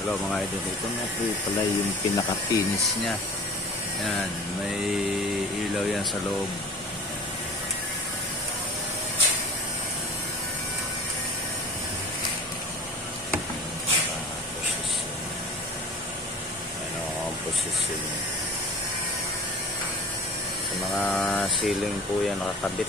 Hello mga idol, ito na po pala yung pinaka-finish niya. Yan, may ilaw yan sa loob. Ano ang posisyon niya. Sa mga ceiling po yan nakakabit.